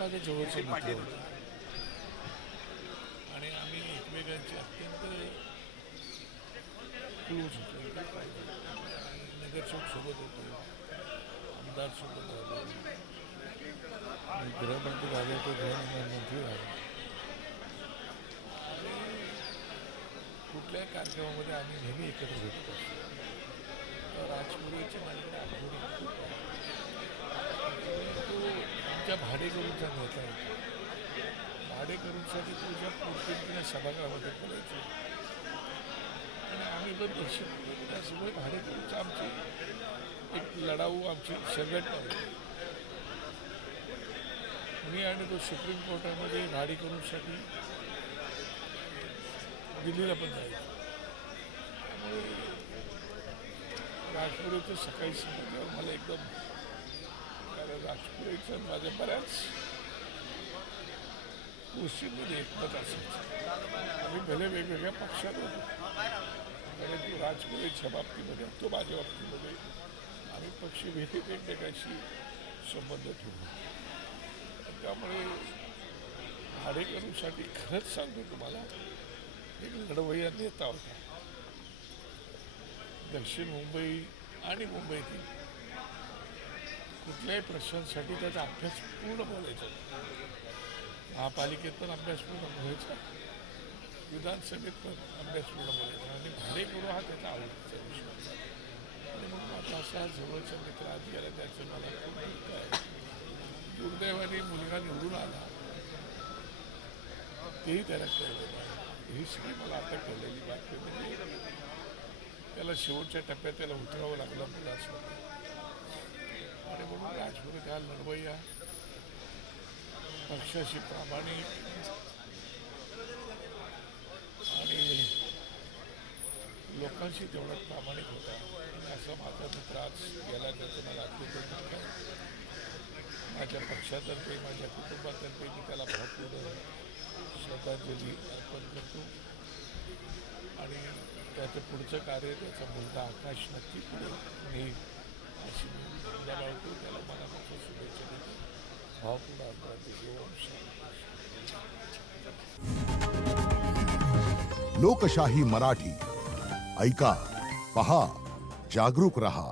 माझे जवळचे मित्र होते आणि आम्ही एकमेकांचे अत्यंत क्लोज होतो. नगरसेवक सोबत होतो, आमदार सोबत राहिलो, आणि गृहमंत्री झाले तो गृहमंत्री झाले. आणि कुठल्याही कार्यक्रमामध्ये आम्ही नेहमी एकत्र भेटत असतो. राजपुरीची माझ्याकडे आठवणी खूप आहे. तो आमच्या भाडेकरूंचा नेता होता. भाडेकरूंसाठी तुझ्या पूर्तीने सभागृहामध्ये बोलायचो आणि आम्ही पण दर्शक त्यासमोर भाडेकरूंची आमची एक लढाऊ आमची संघटना होती. मी आणि तो सुप्रीम कोर्टामध्ये भाडेकरूंसाठी दिल्लीला पण जायचो. त्यामुळे राजपुरीचं सकाळी समजल्यावर मला एकदम, कारण राजपुरीचं माझ्या बऱ्याच गोष्टींमध्ये एकमत असायचं. आम्ही भले वेगवेगळ्या पक्षात होतो, परंतु राजपुरीच्या बाबतीमध्ये तो माझ्या बाबतीमध्ये आम्ही पक्षभेदी एकमेकांशी संबंध ठेवलो. त्यामुळे भाडेकरूंसाठी खरंच सांगतो तुम्हाला, एक लढवय्या नेता होता. दक्षिण मुंबई आणि मुंबईतील कुठल्याही प्रश्नांसाठी त्याचा अभ्यास पूर्ण बोलायचा. महापालिकेत पण अभ्यास पूर्ण बोलायचा, विधानसभेत पण अभ्यास पूर्ण बोलायचा, आणि भाडेकरू हा त्याचा आवडीचा विषय. आणि मग माझा असा जवळचा मित्र आज गेला, त्याचं मला खूप दुःख आहे. दुर्दैवाने मुलगा निवडून आला, तेही त्याला कळलं नाही. ही सगळी मला आता कळलेली बातमी. म्हणजे त्याला शेवटच्या टप्प्यात त्याला उतरावं लागलं मुलाचं. आणि म्हणून राजपुरीत हा लढवय्या, पक्षाशी प्रामाणिक आणि लोकांशी तेवढा प्रामाणिक होता. असं माझा मित्र आज गेला, त्याचं मला अत्यंत दुःख आहे. माझ्या पक्षातर्फे, माझ्या कुटुंबातर्फे मी त्याला भावपूर्ण श्रद्धांजली अर्पण करतो. आणि त्याचं पुढचं कार्य, त्याचा मुलगा आकाश नक्की पुढे नेईल अशी मी तुला बाळगतो. त्याला मनापासून शुभेच्छा देतो. भावपूर्ण अर्पण देतो. ओम शांती. लोकशाही मराठी ऐका, पहा, जागरूक रहा.